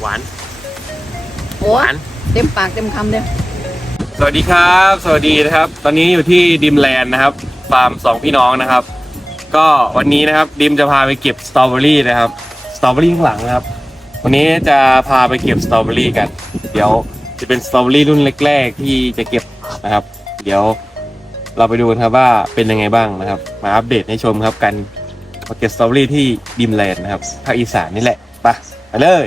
หวาน โอ้หวาน เต็มปากเต็มคำเลยสวัสดีครับ สวัสดีนะครับ ตอนนี้อยู่ที่ดิมแลนด์นะครับ ฟาร์มสองพี่น้องนะครับ ก็วันนี้นะครับดิมจะพาไปเก็บสตรอเบอรี่นะครับ สตรอเบอรี่ข้างหลังนะครับ วันนี้จะพาไปเก็บสตรอเบอรี่กัน เดี๋ยวจะเป็นสตรอเบอรี่รุ่นแรกๆที่จะเก็บนะครับ เดี๋ยวเราไปดูกันครับว่าเป็นยังไงบ้างนะครับ มาอัปเดตให้ชมครับกันมาเก็บสตรอเบอรี่ที่ดิมแลนด์นะครับภาคอีสานนี่แหละไปไปเลย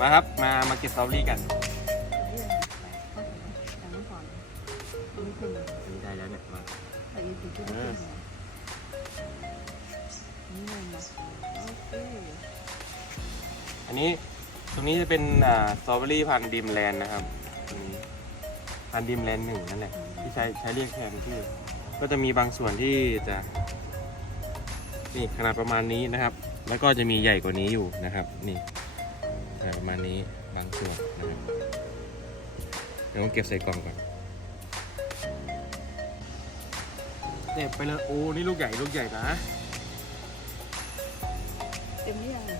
มาครับ มา มาเก็บสตรอเบอรี่กันได้แล้วเนี่ย มาอันนี้ตรงนี้จะเป็นอ่าสตรอเบอรี่พันธุ์ดิมแลนด์นะครับตรงนี้พันธุ์ดิมแลนด์หนึ่งนั่นแหละที่ใช้ใช้เรียกแทนชื่อก็จะมีบางส่วนที่จะนี่ขนาดประมาณนี้นะครับ แล้วก็จะมีใหญ่กว่านี้อยู่นะครับ นี่อ่า ประมาณนี้บางส่วนนะครับเดี๋ยวผมเก็บใส่กล่องก่อนเก็บไปเลยโอ้นี่ลูกใหญ่ลูกใหญ่นะเต็มหรือยังอะ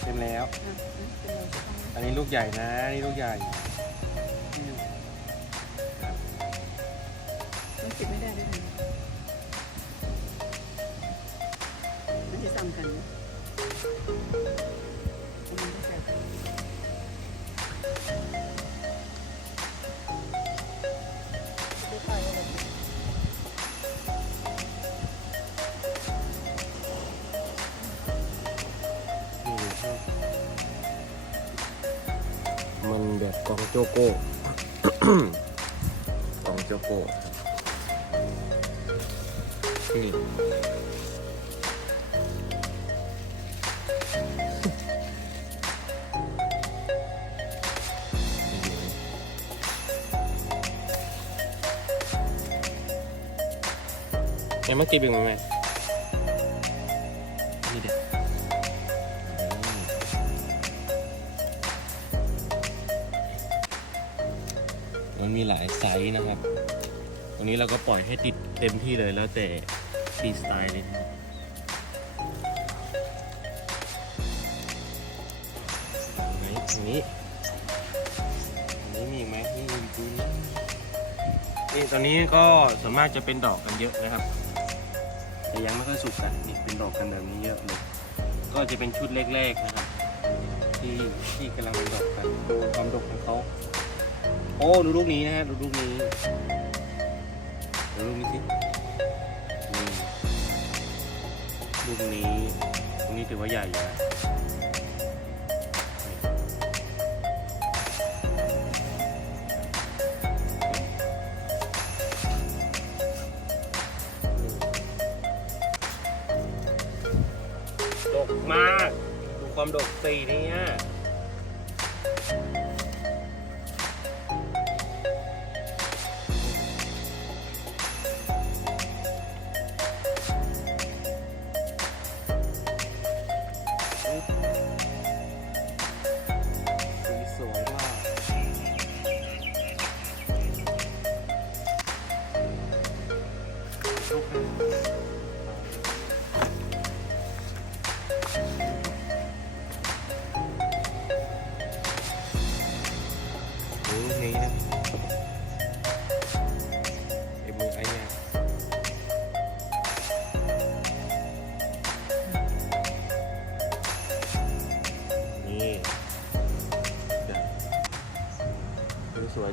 เต็มแล้วอะเต็มแล้วใช่ปะอันนี้ลูกใหญ่นะนี่ลูกใหญ่ มันแบบกองโจโก้กองโจโก้นี่เอ็มเมื่อกี้เป็นไงนี่ มันมีหลายไซส์นะครับวันนี้เราก็ปล่อยให้ติดเต็มที่เลยแล้วแต่ฟีสไตล์เลยนะครับไหนตรงนี้ตรงนี้มีไหมนี่มีจริงนี่ตอนนี้ก็ส่วนมากจะเป็นดอกกันเยอะนะครับ แต่ยังไม่ค่อยสุกกันนี่เป็นดอกกันแบบนี้เยอะเลย ก็จะเป็นชุดแรกๆนะครับ ที่ที่กำลังเป็นดอกกันความดกของเขา โอ้ดูลูกนี้นะฮะดูลูกนี้ดูลูกนี้สินี่ลูกนี้ลูกนี้ถือว่าใหญ่อยู่นะดกมาก ดูความดกสีนี่ฮะ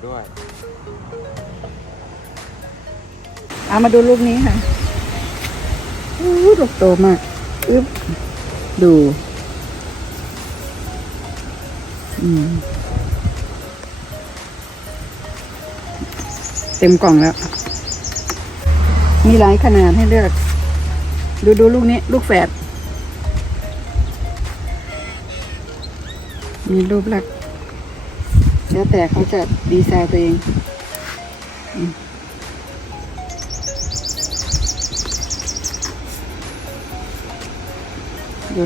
ด้วยเอามาดูลูกนี้ค่ะอู้ลูกโตมากอึ๊บดู อืม เต็มกล่องแล้ว มีหลายขนาดให้เลือก ดูดูลูกนี้ ลูกแฝดมีรูปลักษณ์ แล้วแต่เขาจะดีไซน์ตัวเองอืมเดี๋ย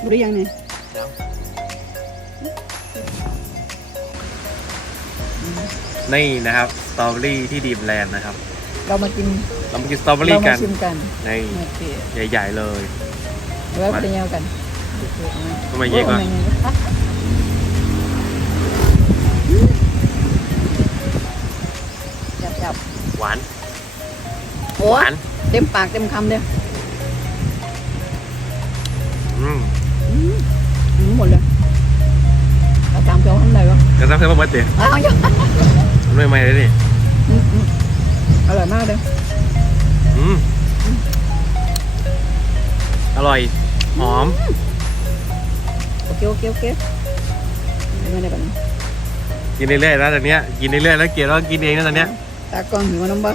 ดูได้ยังเนี่ยเดี๋ยวนี่นะครับสตรอเบอรี่ที่ดีมแลนด์นะครับ เรามากินเรามากินสตรอเบอเรารี่กัมานชิมกันในโอเคใหญ่ๆเลยแล้วเป็นยังไงกันทำไมเยอะกว่า จับจับหวาน โอ้หวาน เต็มปากเต็มคำเลย อืมอืมอืม หมดเลยเอาตามเจ้าข้างในวะจะซ้ำเพิ่มมาเบิร์ดเดี๋ยวเอาเอาไม่ไม่เลยนี่อืมอืมอร่อยมากเลยอืมอร่อย หอม โอเคโอเคโอเคไม่ได้แบบนี้กินเรื่อยๆแล้วตอนเนี้ยกินเรื่อยๆแล้วเกลียดแล้วกินเองนะตอนเนี้ยตากล้องหิวน้ำบ่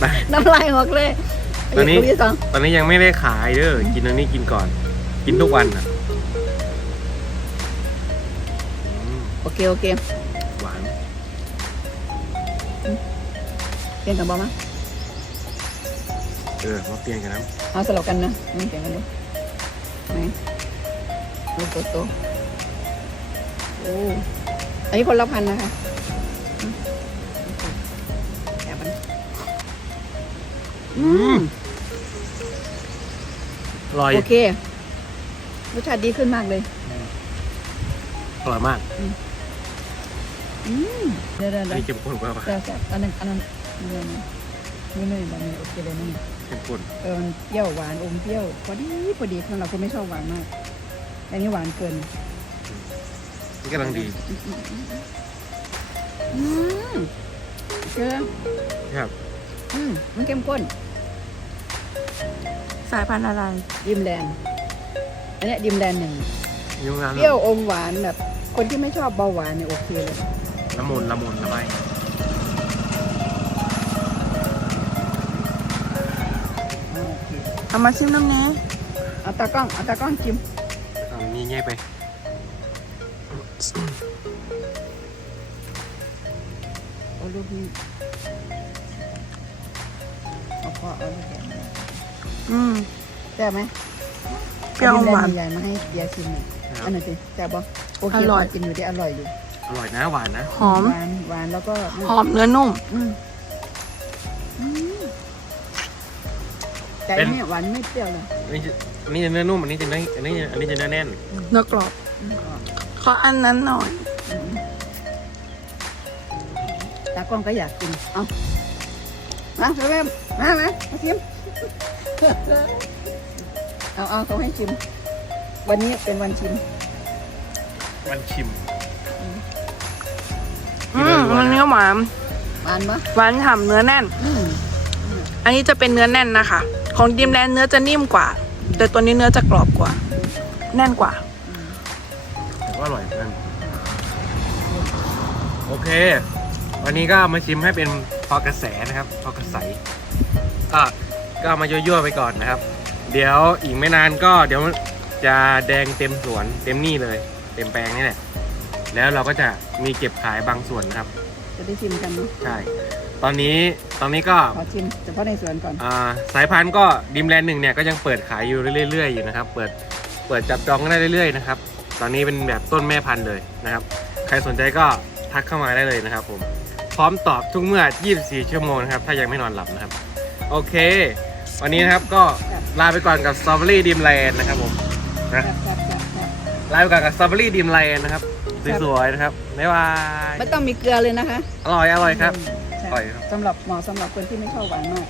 ไปน้ำลายออกเลย ตอนนี้ไอ้สองตอนนี้ยังไม่ได้ขายเด้อ กินอันนี้กินก่อน กินทุกวันอะอืมโอเคโอเคหวาน เปลี่ยนกันบ่มะเออมาเปลี่ยนกันนะเอาสลับกันนะนี่เปลี่ยนกันดูไหนลูกโตโตโอ้อันนี้คนละพันนะคะอืมแอบมันอืม อร่อย โอเครสชาติดีขึ้นมากเลย อร่อยมากอืมเดี๋ยวเดี๋ยวอันเดี๋ยวนี้เข้มข้นกว่าปะแซ่บแซ่บอันนั้นอันนั้นเดี๋ยวนะนี่นี่แบบนี้โอเคเลยนะเนี่ยเข้มข้นเออมันเปรี้ยวหวานอมเปรี้ยวพอดีพอดีสำหรับคนไม่ชอบหวานมากอันนี้หวานเกินนี่กำลังดีอืมเกลือครับอืมมันเข้มข้น สายพันธุ์อะไร ดิมแลนด์อันเนี้ยดิมแลนด์หนึ่งยุ่งงานเปรี้ยวอมหวานแบบ คนที่ไม่ชอบเบาหวานเนี่ยโอเคเลยละมุนละมุนละไมอ่าโอเคเอามาชิมน้ำเนี้เอาตากล้องเอาตากล้องจิ้มเอานี่ง่ายไป เอาลูกนี้เอาพอเอาลูกนี้ อืมแซ่บไหมเปรี้ยวหวาน เอดิมแลด์ใหญ่ๆมาให้เบียร์ชิมหน่อยครับอันไหนสิแซ่บปะโอเคอร่อย กินอยู่ได้อร่อยอยู่อร่อยนะหวานนะหอม หวานหวานแล้วก็หอมเนื้อนุ่ม อืมอืมแต่เป็อันนนี้หวานไม่เปรี้ยวเลยอันนี้จะอันนี้จะเนื้อนุ่มอันนี้จะเนื้ออันนี้อันนี้จะเนื้อแน่นเนื้อกรอบ อืมขออันนั้นหน่อยอืมตากล้องก็อยากกินเอามาเริ่มมามามาชิม เอาเอาเขาให้ชิม วันนี้เป็นวันชิม มันชิม อืมมันเนื้อหวานหวานปะหวานฉ่ำเนื้อแน่น อืมอันนี้จะเป็นเนื้อแน่นนะคะ ของดิมแลนด์เนื้อจะนิ่มกว่า แต่ตัวนี้เนื้อจะกรอบกว่า แน่นกว่า แต่ก็อร่อยเหมือนกันโอเค วันนี้ก็มาชิมให้เป็นพอกระแสนะครับ พอกระใสอะ ก็เอามายั่วๆไปก่อนนะครับ เดี๋ยวอีกไม่นานก็เดี๋ยวจะแดงเต็มสวนเต็มนี่เลย เต็มแปลงนี่แหละแล้วเราก็จะมีเก็บขายบางส่วนนะครับ จะได้ชิมกันเนาะใช่ ตอนนี้ตอนนี้ก็ขอชิมเฉพาะในสวนก่อน อ่าสายพันธุ์ก็ดิมแลนด์หนึ่งเนี่ยก็ยังเปิดขายอยู่เรื่อยๆอยู่นะครับ เปิดเปิดจับจองกันได้เรื่อยๆนะครับ ตอนนี้เป็นแบบต้นแม่พันธุ์เลยนะครับ ใครสนใจก็ทักเข้ามาได้เลยนะครับผม พร้อมตอบทุกเมื่อ 24 ชั่วโมงนะครับ ถ้ายังไม่นอนหลับนะครับ โอเค วันนี้นะครับก็ลาไปก่อนกับสตรอเบอรี่ดิมแลนด์นะครับผมนะแซ่บแซ่บแซ่บแซ่บลาไปก่อนกับสตรอเบอรี่ดิมแลนด์นะครับสวยๆนะครับบ๊ายบายไม่ต้องมีเกลือเลยนะคะ อร่อยอร่อยครับใช่อร่อยครับสำหรับเหมาะสำหรับคนที่ไม่ชอบหวานมาก